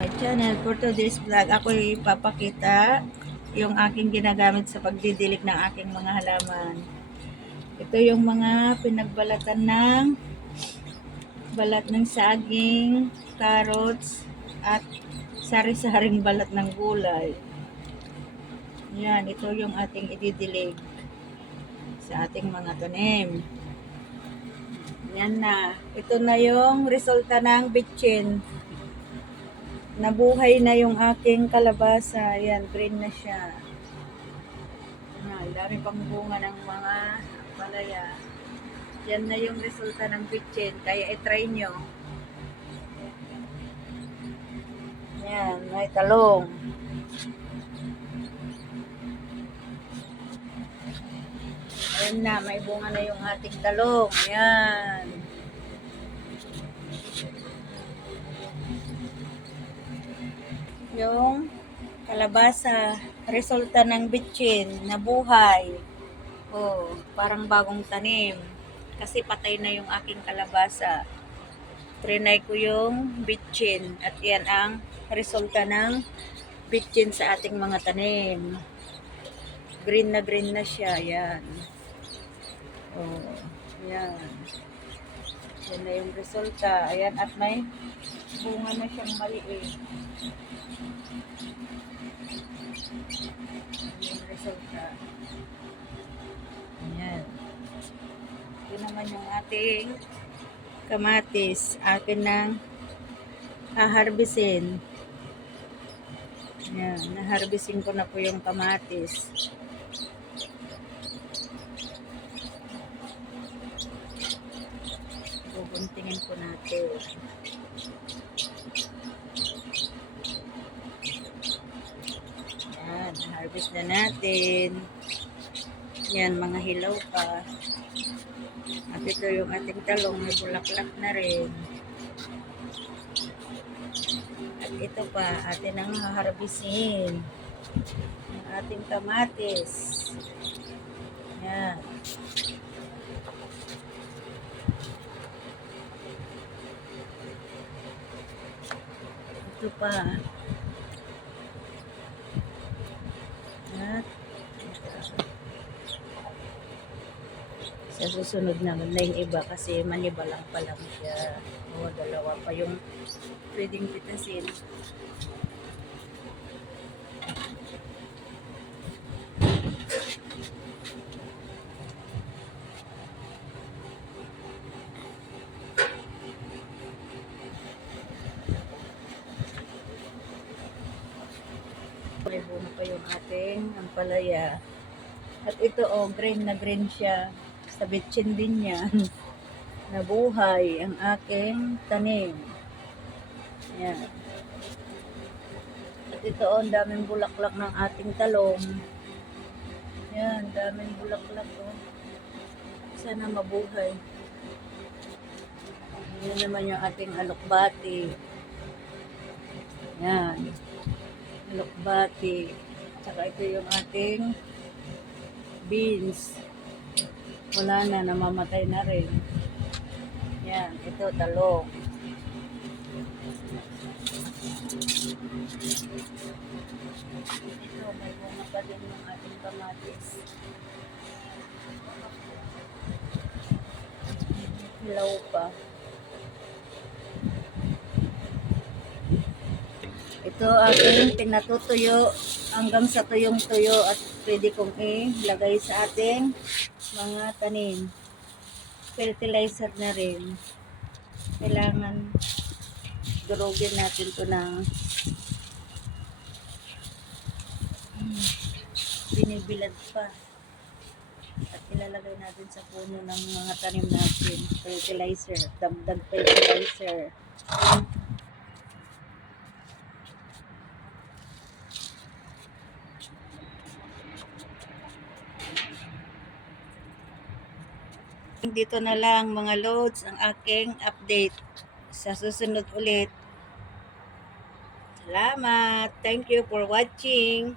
My channel. For today's vlog, ako ipapakita yung aking ginagamit sa pagdidilig ng aking mga halaman. Ito yung mga pinagbalatan ng balat ng saging, carrots, at sari-saring balat ng gulay. Yan, ito yung ating ididilig sa ating mga tanim. Yan na. Ito na yung resulta ng bitchin. Nabuhay na yung aking kalabasa. Yan, green na siya. Dami pang bunga ng mga palaya. Yan na yung resulta ng bitchin. Kaya i-try nyo. Yan, may talong. Ayan na, may bunga na yung ating talong. Ayan. Yung kalabasa, resulta ng bitchin, nabuhay. Oh, parang bagong tanim. Kasi patay na yung aking kalabasa. Trinay ko yung bitchin. At yan ang resulta ng bitchin sa ating mga tanim. Green na siya. Yan. Oh, yan. Yan na yung resulta. Ayan, at may bunga na siyang maliit. Yung resulta. Ayan. Ito naman yung ating kamatis. Akin nang haharbisin. Ayan. Naharbisin ko na po yung kamatis. Pupuntingin po natin. Ayan. Harvest na natin. Yan, mga hilaw pa. At ito yung ating talong, may bulaklak na rin. At ito pa, atin ang haharbisin. Ang ating kamatis. Yan. Ito pa. At sa susunod naman na yung iba kasi manibalang pa lang siya. O, dalawa pa yung pwedeng pitasin. May bunga pa yung ating ampalaya. At ito green na green siya. Sa bitchin din yan. Nabuhay ang aking tanim. Yan. At ito ang daming bulaklak ng ating talong. Yan, daming bulaklak Sana mabuhay. Yan naman yung ating alokbati. Yan. Alokbati. Tsaka ito yung ating beans. Wala na, namamatay na rin. Yan, ito talong. Ito, may bunga pa din yung ating kamatis. Hilaw pa. Ito aking pinatutuyo hanggang sa tuyong-tuyo at pwede kong ilagay sa ating mga tanim. Fertilizer na rin. Kailangan durugin natin ito ng binibilad pa. At ilalagay natin sa puno ng mga tanim natin. Fertilizer. Dagdag fertilizer. Dito na lang mga loads ang aking update. Sa susunod ulit. Salamat. Thank you for watching.